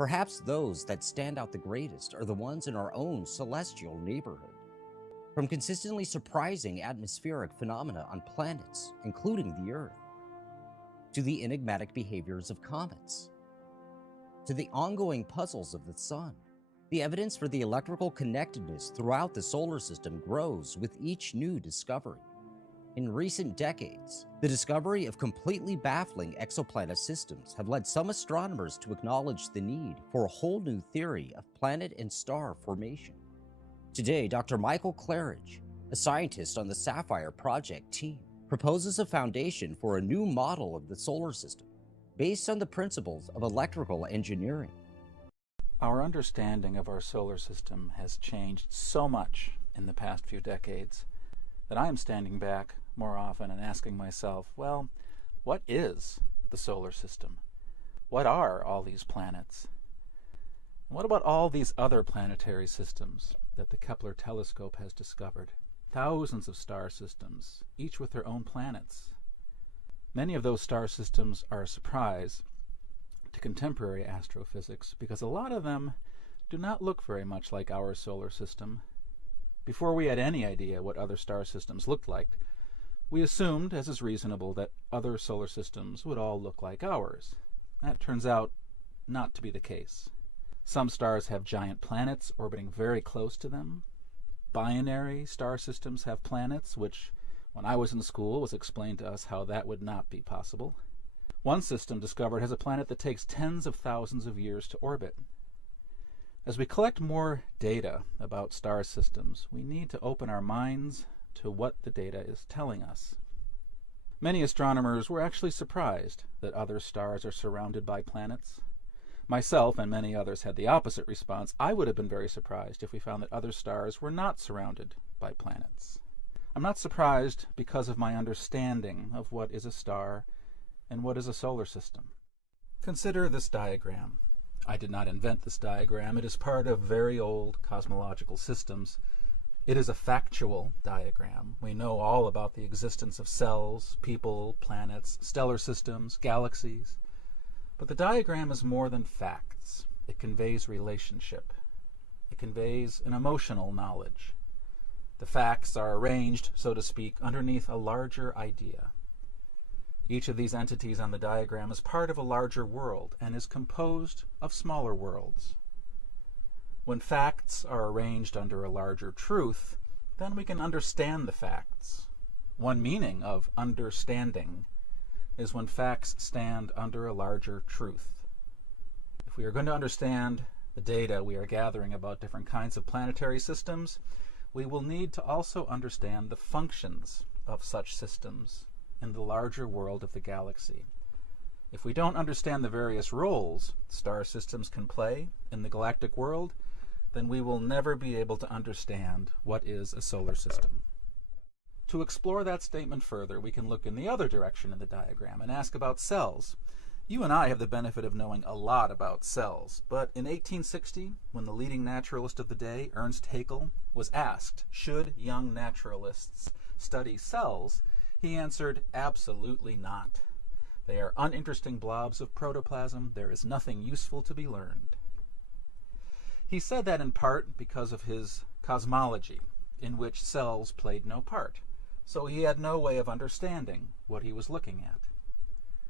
Perhaps those that stand out the greatest are the ones in our own celestial neighborhood. From consistently surprising atmospheric phenomena on planets, including the Earth, to the enigmatic behaviors of comets, to the ongoing puzzles of the Sun, the evidence for the electrical connectedness throughout the solar system grows with each new discovery. In recent decades, the discovery of completely baffling exoplanet systems have led some astronomers to acknowledge the need for a whole new theory of planet and star formation. Today, Dr. Michael Clarage, a scientist on the SAFIRE project team, proposes a foundation for a new model of the solar system based on the principles of electrical engineering. Our understanding of our solar system has changed so much in the past few decades that I am standing back more often and asking myself, well, what is the solar system? What are all these planets? And what about all these other planetary systems that the Kepler telescope has discovered? Thousands of star systems, each with their own planets. Many of those star systems are a surprise to contemporary astrophysics because a lot of them do not look very much like our solar system. Before we had any idea what other star systems looked like, we assumed, as is reasonable, that other solar systems would all look like ours. That turns out not to be the case. Some stars have giant planets orbiting very close to them. Binary star systems have planets, which, when I was in school, was explained to us how that would not be possible. One system discovered has a planet that takes tens of thousands of years to orbit. As we collect more data about star systems, we need to open our minds to what the data is telling us. Many astronomers were actually surprised that other stars are surrounded by planets. Myself and many others had the opposite response. I would have been very surprised if we found that other stars were not surrounded by planets. I'm not surprised because of my understanding of what is a star and what is a solar system. Consider this diagram. I did not invent this diagram. It is part of very old cosmological systems. It is a factual diagram. We know all about the existence of cells, people, planets, stellar systems, galaxies. But the diagram is more than facts. It conveys relationship. It conveys an emotional knowledge. The facts are arranged, so to speak, underneath a larger idea. Each of these entities on the diagram is part of a larger world and is composed of smaller worlds. When facts are arranged under a larger truth, then we can understand the facts. One meaning of understanding is when facts stand under a larger truth. If we are going to understand the data we are gathering about different kinds of planetary systems, we will need to also understand the functions of such systems in the larger world of the galaxy. If we don't understand the various roles star systems can play in the galactic world, then we will never be able to understand what is a solar system. To explore that statement further, we can look in the other direction in the diagram and ask about cells. You and I have the benefit of knowing a lot about cells, but in 1860, when the leading naturalist of the day, Ernst Haeckel, was asked, should young naturalists study cells, he answered, absolutely not. They are uninteresting blobs of protoplasm. There is nothing useful to be learned. He said that in part because of his cosmology, in which cells played no part. So he had no way of understanding what he was looking at.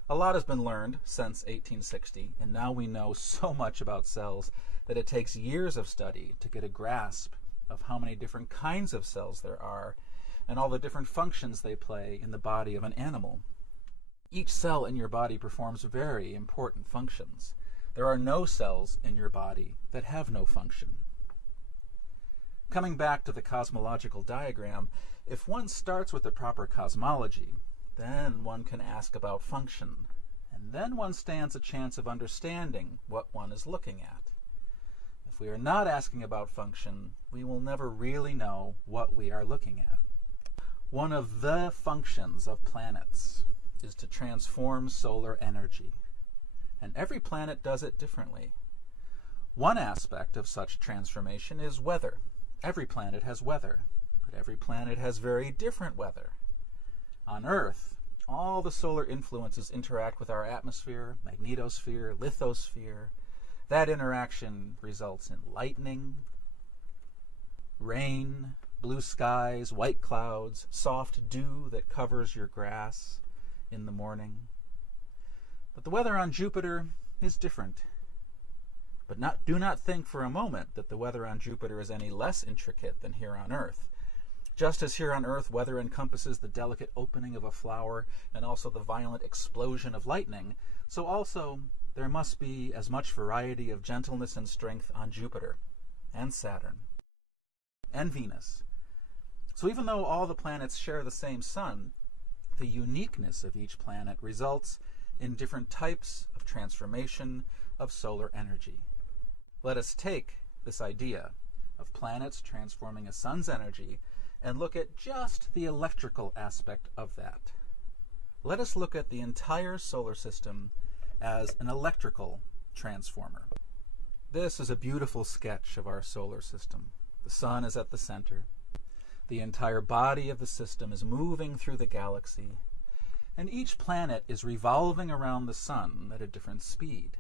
A lot has been learned since 1860, and now we know so much about cells that it takes years of study to get a grasp of how many different kinds of cells there are and all the different functions they play in the body of an animal. Each cell in your body performs very important functions. There are no cells in your body that have no function. Coming back to the cosmological diagram, if one starts with the proper cosmology, then one can ask about function, and then one stands a chance of understanding what one is looking at. If we are not asking about function, we will never really know what we are looking at. One of the functions of planets is to transform solar energy, and every planet does it differently. One aspect of such transformation is weather. Every planet has weather, but every planet has very different weather. On Earth, all the solar influences interact with our atmosphere, magnetosphere, lithosphere, That interaction results in lightning, rain, blue skies, white clouds, soft dew that covers your grass in the morning. But the weather on Jupiter is different. But do not think for a moment that the weather on Jupiter is any less intricate than here on Earth. Just as here on Earth, weather encompasses the delicate opening of a flower and also the violent explosion of lightning, so also there must be as much variety of gentleness and strength on Jupiter and Saturn and Venus. So even though all the planets share the same sun, the uniqueness of each planet results in different types of transformation of solar energy. Let us take this idea of planets transforming a sun's energy and look at just the electrical aspect of that. Let us look at the entire solar system as an electrical transformer. This is a beautiful sketch of our solar system. The sun is at the center. The entire body of the system is moving through the galaxy, and each planet is revolving around the sun at a different speed.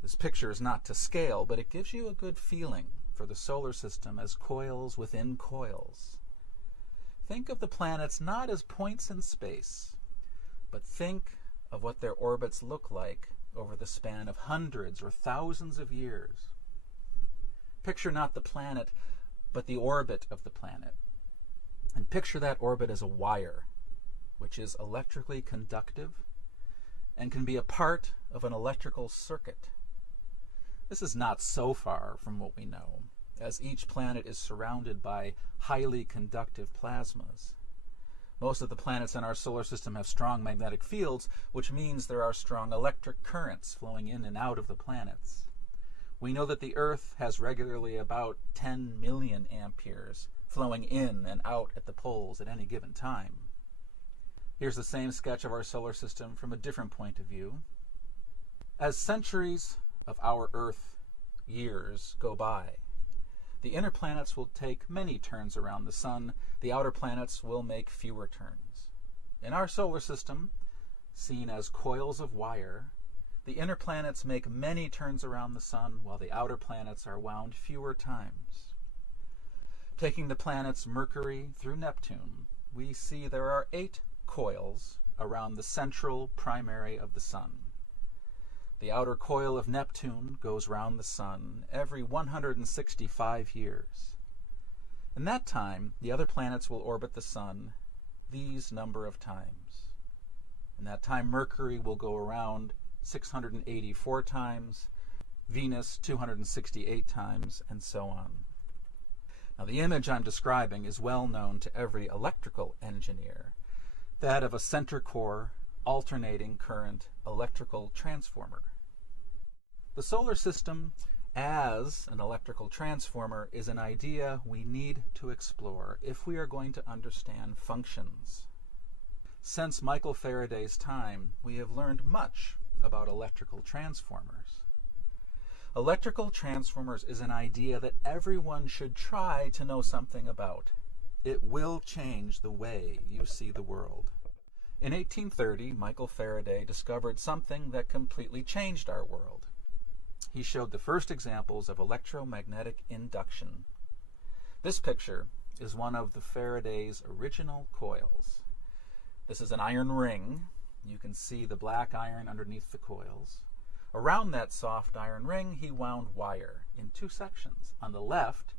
This picture is not to scale, but it gives you a good feeling for the solar system as coils within coils. Think of the planets not as points in space, but think of what their orbits look like over the span of hundreds or thousands of years. Picture not the planet, but the orbit of the planet. And picture that orbit as a wire, which is electrically conductive and can be a part of an electrical circuit. This is not so far from what we know, as each planet is surrounded by highly conductive plasmas. Most of the planets in our solar system have strong magnetic fields, which means there are strong electric currents flowing in and out of the planets. We know that the Earth has regularly about 10 million amperes flowing in and out at the poles at any given time. Here's the same sketch of our solar system from a different point of view. As centuries of our Earth years go by, the inner planets will take many turns around the sun. The outer planets will make fewer turns. In our solar system, seen as coils of wire, the inner planets make many turns around the sun, while the outer planets are wound fewer times. Taking the planets Mercury through Neptune, we see there are 8 coils around the central primary of the sun. The outer coil of Neptune goes round the sun every 165 years. In that time, the other planets will orbit the sun these number of times. In that time, Mercury will go around 684 times, Venus 268 times, and so on. Now, the image I'm describing is well known to every electrical engineer, that of a center core alternating current electrical transformer. The solar system as an electrical transformer is an idea we need to explore if we are going to understand functions. Since Michael Faraday's time, we have learned much about electrical transformers. Electrical transformers is an idea that everyone should try to know something about. It will change the way you see the world. In 1830, Michael Faraday discovered something that completely changed our world. He showed the first examples of electromagnetic induction. This picture is one of the Faraday's original coils. This is an iron ring. You can see the black iron underneath the coils. Around that soft iron ring, he wound wire in 2 sections. On the left,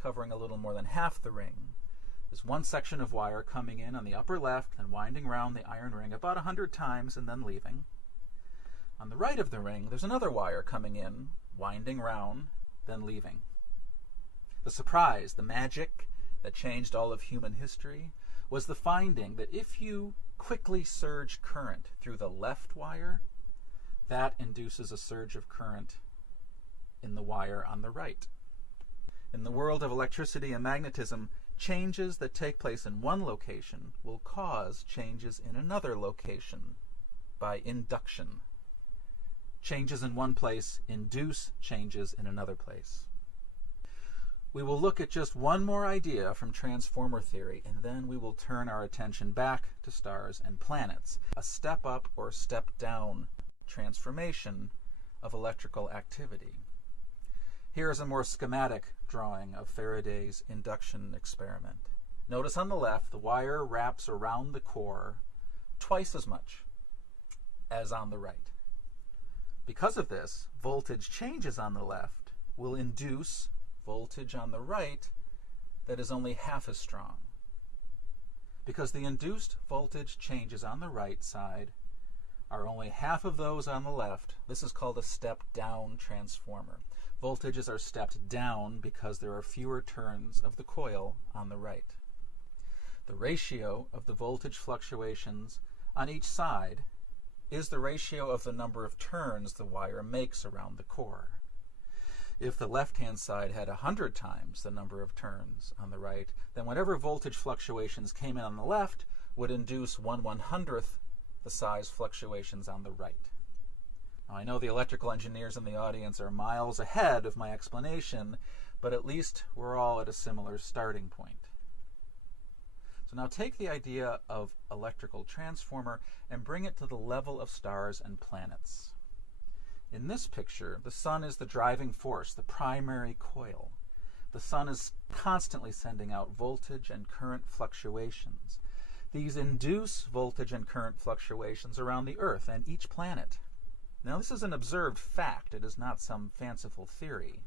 covering a little more than half the ring, is one section of wire coming in on the upper left and winding around the iron ring about 100 times and then leaving. On the right of the ring, there's another wire coming in, winding round, then leaving. The surprise, the magic that changed all of human history, was the finding that if you quickly surge current through the left wire, that induces a surge of current in the wire on the right. In the world of electricity and magnetism, changes that take place in one location will cause changes in another location by induction. Changes in one place induce changes in another place. We will look at just one more idea from transformer theory, and then we will turn our attention back to stars and planets, a step up or step down transformation of electrical activity. Here is a more schematic drawing of Faraday's induction experiment. Notice on the left, the wire wraps around the core twice as much as on the right. Because of this, voltage changes on the left will induce voltage on the right that is only half as strong. Because the induced voltage changes on the right side are only half of those on the left, this is called a step-down transformer. Voltages are stepped down because there are fewer turns of the coil on the right. The ratio of the voltage fluctuations on each side is the ratio of the number of turns the wire makes around the core. If the left-hand side had 100 times the number of turns on the right, then whatever voltage fluctuations came in on the left would induce 1/100th the size fluctuations on the right. Now, I know the electrical engineers in the audience are miles ahead of my explanation, but at least we're all at a similar starting point. So now take the idea of electrical transformer and bring it to the level of stars and planets. In this picture, the sun is the driving force, the primary coil. The sun is constantly sending out voltage and current fluctuations. These induce voltage and current fluctuations around the Earth and each planet. Now, this is an observed fact. It is not some fanciful theory.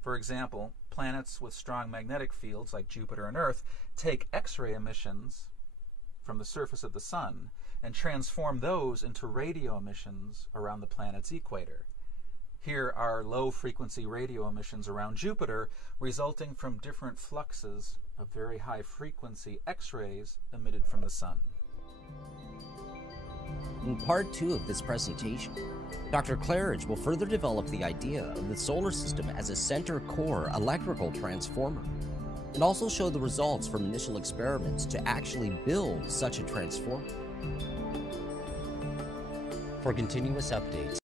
For example, planets with strong magnetic fields like Jupiter and Earth take X-ray emissions from the surface of the sun and transform those into radio emissions around the planet's equator. Here are low-frequency radio emissions around Jupiter resulting from different fluxes of very high-frequency X-rays emitted from the sun. In part 2 of this presentation, Dr. Clarage will further develop the idea of the solar system as a center core electrical transformer, and also show the results from initial experiments to actually build such a transformer. For continuous updates,